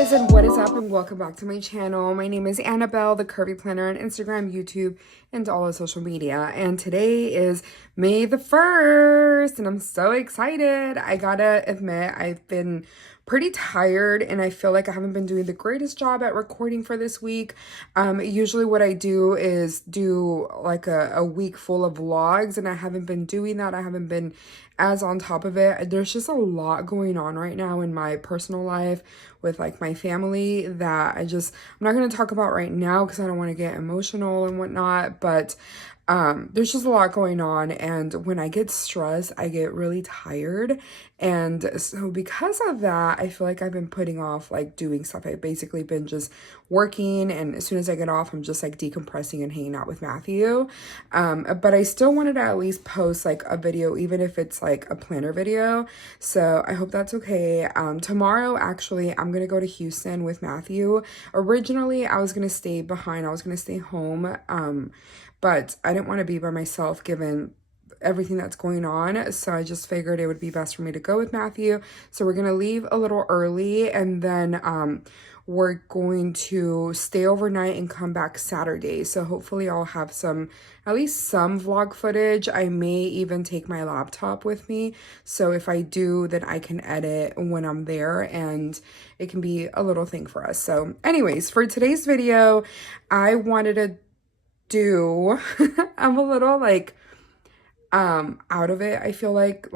guys, and what is up, and welcome back to my channel. My name is Anabel, the Curvy Planner on Instagram, YouTube, and all of social media. And today is May the 1st, and I'm so excited. I gotta admit, I've been pretty tired and I feel like I haven't been doing the greatest job at recording for this week. Usually what I do is do like a week full of vlogs, and I haven't been doing that. I haven't been as on top of it. There's just a lot going on right now in my personal life with like my family that I'm not going to talk about right now because I don't want to get emotional and whatnot, but there's just a lot going on, and when I get stressed, I get really tired. And so because of that, I feel like I've been putting off like doing stuff. I've basically been just working, and as soon as I get off, I'm just like decompressing and hanging out with Matthew. But I still wanted to at least post like a video, even if it's like a planner video. So I hope that's okay. Tomorrow, actually, I'm gonna go to Houston with Matthew. Originally, I was gonna stay behind. I was gonna stay home. But I didn't want to be by myself given everything that's going on. So I just figured it would be best for me to go with Matthew. So we're going to leave a little early, and then we're going to stay overnight and come back Saturday. So hopefully I'll have at least some vlog footage. I may even take my laptop with me. So if I do, then I can edit when I'm there, and it can be a little thing for us. So anyways, for today's video, I wanted to I'm a little like out of it. I feel like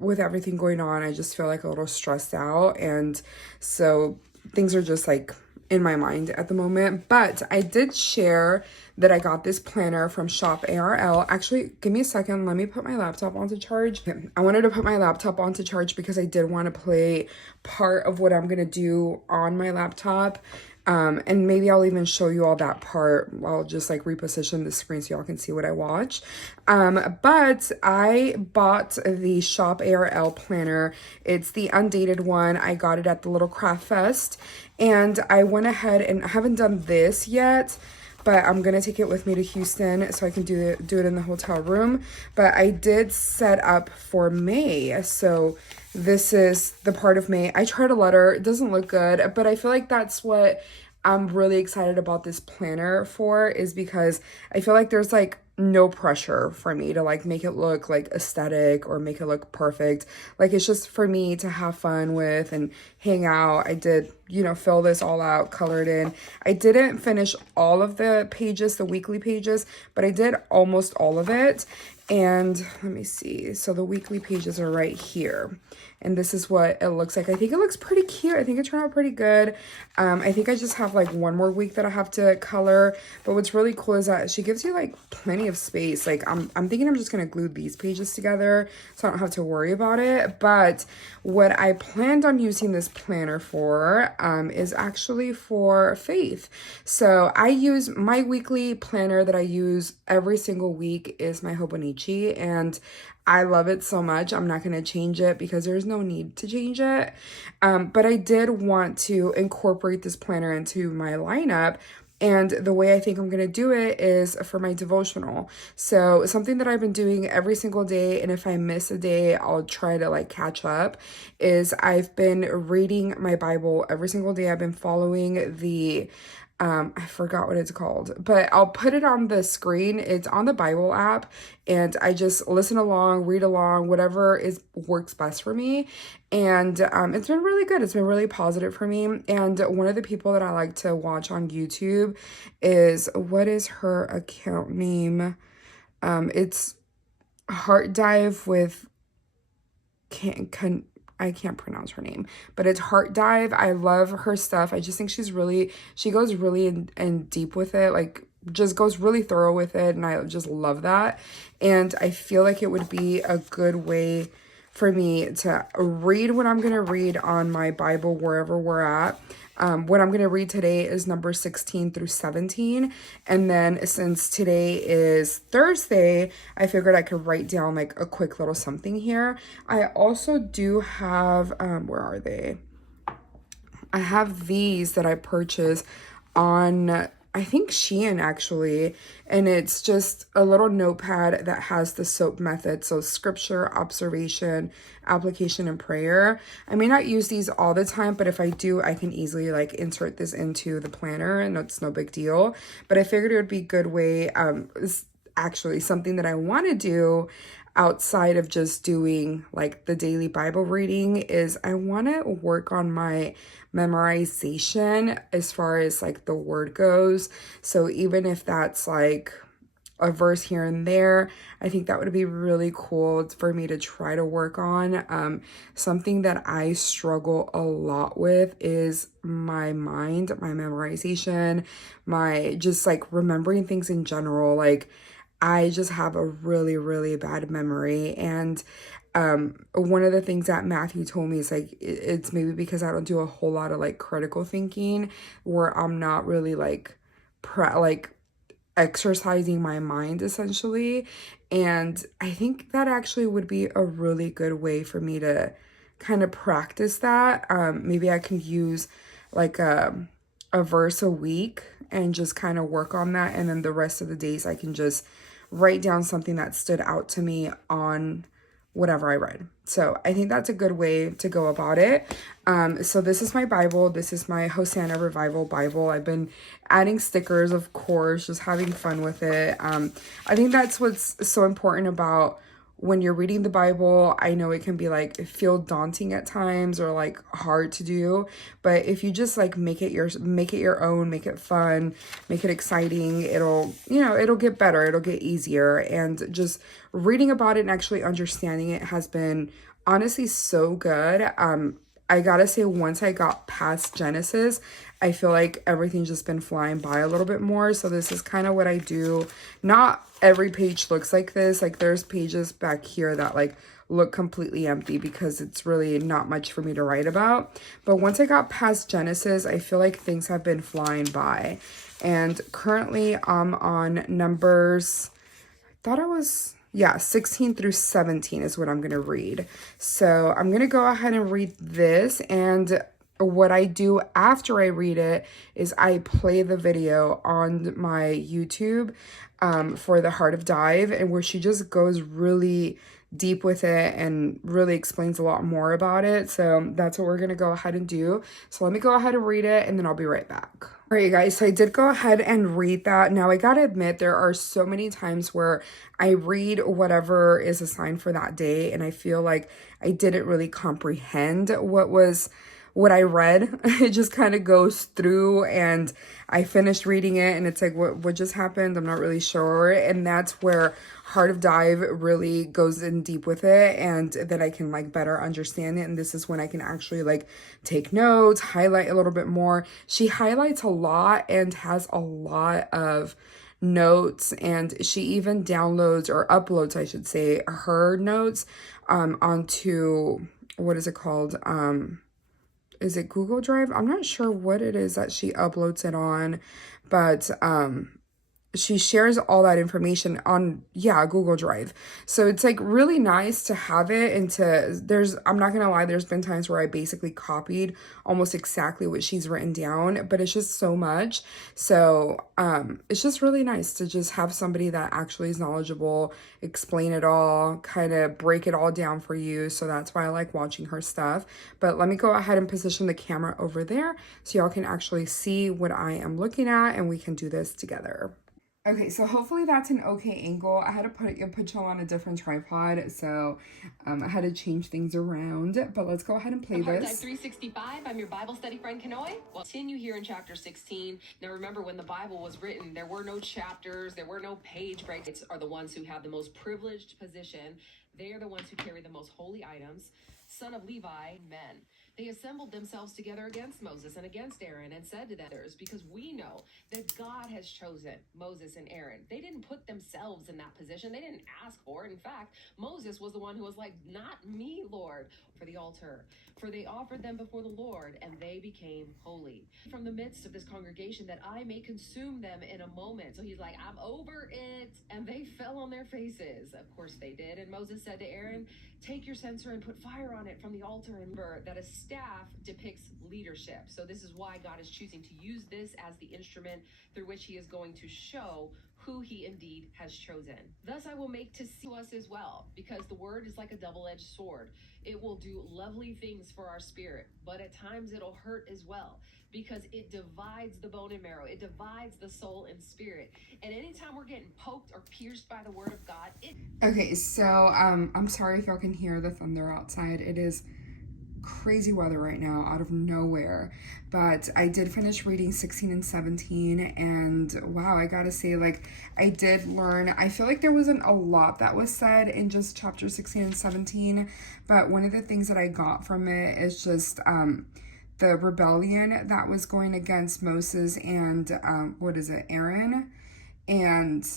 with everything going on, I just feel like a little stressed out, and so things are just like in my mind at the moment. But I did share that I got this planner from Shop ARL. Actually, give me a second, let me put my laptop onto charge. I wanted to put my laptop onto charge because I did want to play part of what I'm gonna do on my laptop. And maybe I'll even show you all that part. I'll just like reposition the screen so y'all can see what I watch. But I bought the Shop ARL planner. It's the undated one. I got it at the Little Craft Fest, and I went ahead, and I haven't done this yet, but I'm gonna take it with me to Houston so I can do it in the hotel room. But I did set up for May, so this is the part of May. I tried a letter, it doesn't look good, but I feel like that's what I'm really excited about this planner for, is because I feel like there's like no pressure for me to like make it look like aesthetic or make it look perfect. Like it's just for me to have fun with and hang out. I did, fill this all out, colored in. I didn't finish all of the pages, the weekly pages, but I did almost all of it. And let me see. So the weekly pages are right here. And this is what it looks like. I think it looks pretty cute. I think it turned out pretty good. I think I just have like one more week that I have to color. But what's really cool is that she gives you like plenty of space. Like I'm thinking I'm just going to glue these pages together so I don't have to worry about it. But what I planned on using this planner for is actually for faith. So I use my weekly planner that I use every single week is my Hobonichi, and I love it so much. I'm not going to change it because there's no need to change it. But I did want to incorporate this planner into my lineup. And the way I think I'm going to do it is for my devotional. So something that I've been doing every single day, and if I miss a day, I'll try to like catch up, is I've been reading my Bible every single day. I've been following the I forgot what it's called, but I'll put it on the screen. It's on the Bible app, and I just listen along, read along, whatever works best for me. And it's been really good. It's been really positive for me. And one of the people that I like to watch on YouTube is, what is her account name? It's Heart Dive with I can't pronounce her name, but it's Heart Dive. I love her stuff. I just think she goes really in deep with it, like just goes really thorough with it, and I just love that. And I feel like it would be a good way for me to read what I'm going to read on my Bible wherever we're at. What I'm going to read today is number 16 through 17. And then since today is Thursday, I figured I could write down like a quick little something here. I also do have, where are they? I have these that I purchased on I think Shein actually, and it's just a little notepad that has the SOAP method. So scripture, observation, application, and prayer. I may not use these all the time, but if I do, I can easily like insert this into the planner and it's no big deal. But I figured it would be a good way. It's actually something that I want to do outside of just doing like the daily Bible reading is I want to work on my memorization as far as like the word goes. So even if that's like a verse here and there, I think that would be really cool for me to try to work on. Something that I struggle a lot with is my mind, my memorization, my just like remembering things in general. Like I just have a really, really bad memory. And one of the things that Matthew told me is like, it's maybe because I don't do a whole lot of like critical thinking where I'm not really like, like exercising my mind essentially. And I think that actually would be a really good way for me to kind of practice that. Maybe I can use like a verse a week and just kind of work on that. And then the rest of the days I can just write down something that stood out to me on whatever I read. So I think that's a good way to go about it. So this is my Bible. This is my Hosanna Revival Bible. I've been adding stickers, of course, just having fun with it. I think that's what's so important about when you're reading the Bible. I know it can be like feel daunting at times or like hard to do, but if you just like make it your own, make it fun, make it exciting, it'll get better, it'll get easier. And just reading about it and actually understanding it has been honestly so good. I gotta say, once I got past Genesis, I feel like everything's just been flying by a little bit more. So this is kind of what I do. Not every page looks like this. Like there's pages back here that like look completely empty because it's really not much for me to write about. But once I got past Genesis, I feel like things have been flying by. And currently I'm on numbers, thought I was, yeah, 16 through 17 is what I'm going to read. So I'm going to go ahead and read this. And what I do after I read it is I play the video on my YouTube for the Heart of Dive, and where she just goes really deep with it and really explains a lot more about it. So that's what we're going to go ahead and do. So let me go ahead and read it and then I'll be right back. All right, guys, so I did go ahead and read that. Now, I gotta admit, there are so many times where I read whatever is assigned for that day and I feel like I didn't really comprehend what I read. It just kind of goes through and I finished reading it and it's like, what just happened? I'm not really sure. And that's where Heart of Dive really goes in deep with it, and that I can like better understand it. And this is when I can actually like take notes, highlight a little bit more. She highlights a lot and has a lot of notes, and she even downloads or uploads, I should say, her notes onto, what is it called? Is it Google Drive? I'm not sure what it is that she uploads it on, but she shares all that information on, yeah, Google Drive. So it's like really nice to have it, and I'm not gonna lie, there's been times where I basically copied almost exactly what she's written down, but it's just so much. So it's just really nice to just have somebody that actually is knowledgeable, explain it all, kind of break it all down for you. So that's why I like watching her stuff. But let me go ahead and position the camera over there so y'all can actually see what I am looking at and we can do this together. Okay, so hopefully that's an okay angle. I had to put y'all on a different tripod, so I had to change things around. But let's go ahead and play this. 365, I'm your Bible study friend, Kanoy. Well, continue here in chapter 16. Now remember, when the Bible was written, there were no chapters, there were no page breaks. It's are the ones who have the most privileged position. They are the ones who carry the most holy items. Son of Levi, men. They assembled themselves together against Moses and against Aaron and said to them, because we know that God has chosen Moses and Aaron. They didn't put themselves in that position. They didn't ask for it. In fact, Moses was the one who was like, not me, Lord, for the altar. For they offered them before the Lord, and they became holy from the midst of this congregation, that I may consume them in a moment. So he's like, I'm over it. And they fell on their faces. Of course they did. And Moses said to Aaron, take your censer and put fire on it from the altar, and that is staff depicts leadership. So this is why God is choosing to use this as the instrument through which he is going to show who he indeed has chosen. Thus I will make to see us as well, because the word is like a double-edged sword. It will do lovely things for our spirit, but at times it'll hurt as well, because it divides the bone and marrow. It divides the soul and spirit. And anytime we're getting poked or pierced by the word of God, Okay, so I'm sorry if y'all can hear the thunder outside. It is crazy weather right now out of nowhere, but I did finish reading 16 and 17, and wow, I gotta say, like, I did learn. I feel like there wasn't a lot that was said in just chapter 16 and 17, but one of the things that I got from it is just the rebellion that was going against Moses and Aaron, and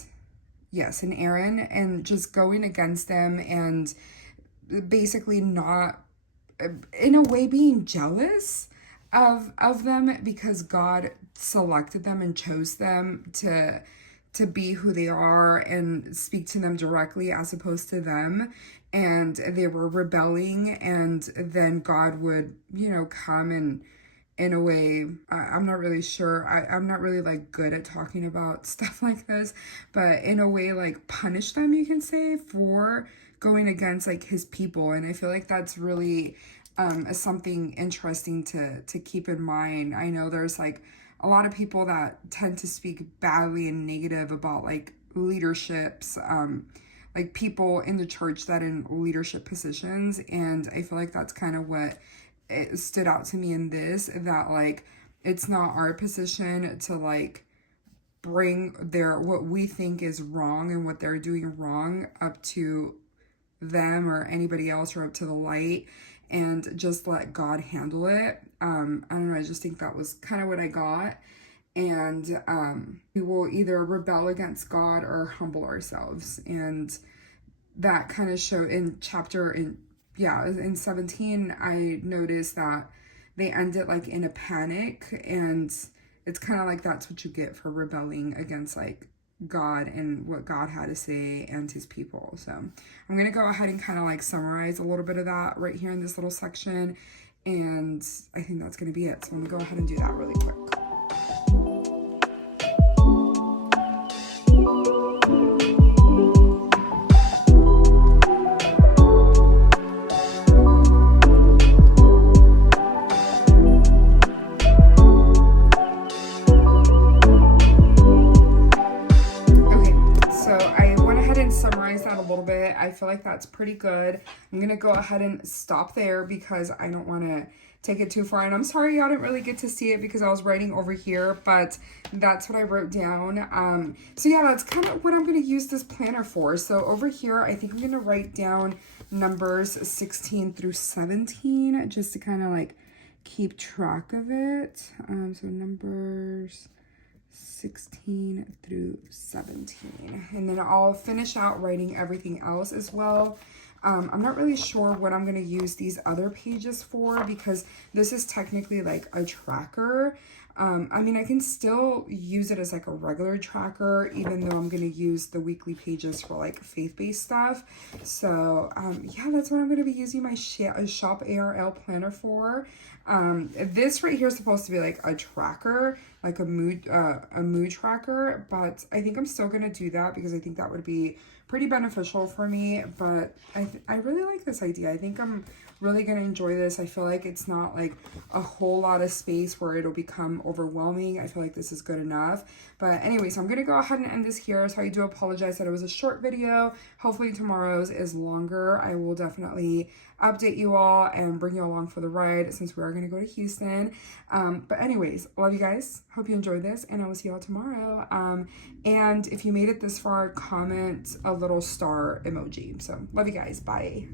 yes, and Aaron, and just going against them and basically not, in a way, being jealous of them because God selected them and chose them to be who they are and speak to them directly as opposed to them, and they were rebelling, and then God would, come and, in a way, I'm not really sure, I'm not really like good at talking about stuff like this, but in a way, like, punish them, you can say, for going against like his people. And I feel like that's really something interesting to keep in mind. I know there's like a lot of people that tend to speak badly and negative about like leaderships, like people in the church that in leadership positions, and I feel like that's kind of what it stood out to me in this, that like it's not our position to like bring what we think is wrong and what they're doing wrong up to them or anybody else, or up to the light, and just let God handle it. I don't know, I just think that was kind of what I got. And we will either rebel against God or humble ourselves, and that kind of showed in 17. I noticed that they ended like in a panic, and it's kind of like that's what you get for rebelling against like God and what God had to say and his people. So I'm going to go ahead and kind of like summarize a little bit of that right here in this little section, and I think that's going to be it. So I'm going to go ahead and do that really quick. I feel like that's pretty good. I'm gonna go ahead and stop there because I don't want to take it too far, and I'm sorry y'all didn't really get to see it because I was writing over here, but that's what I wrote down. So yeah, that's kind of what I'm going to use this planner for. So over here, I think I'm going to write down numbers 16 through 17 just to kind of like keep track of it. So numbers 16 through 17, and then I'll finish out writing everything else as well. I'm not really sure what I'm going to use these other pages for, because this is technically like a tracker. I mean, I can still use it as like a regular tracker, even though I'm going to use the weekly pages for like faith-based stuff. So yeah, that's what I'm going to be using my Shop ARL planner for. This right here is supposed to be like a tracker, like a mood tracker, but I think I'm still going to do that because I think that would be pretty beneficial for me. But I really like this idea. I think I'm really going to enjoy this. I feel like it's not like a whole lot of space where it'll become overwhelming. I feel like this is good enough. But anyways, I'm going to go ahead and end this here. So I do apologize that it was a short video. Hopefully tomorrow's is longer. I will definitely update you all and bring you along for the ride since we are going to go to Houston. But anyways, love you guys. Hope you enjoyed this, and I will see you all tomorrow. And if you made it this far, comment a little star emoji. So love you guys. Bye.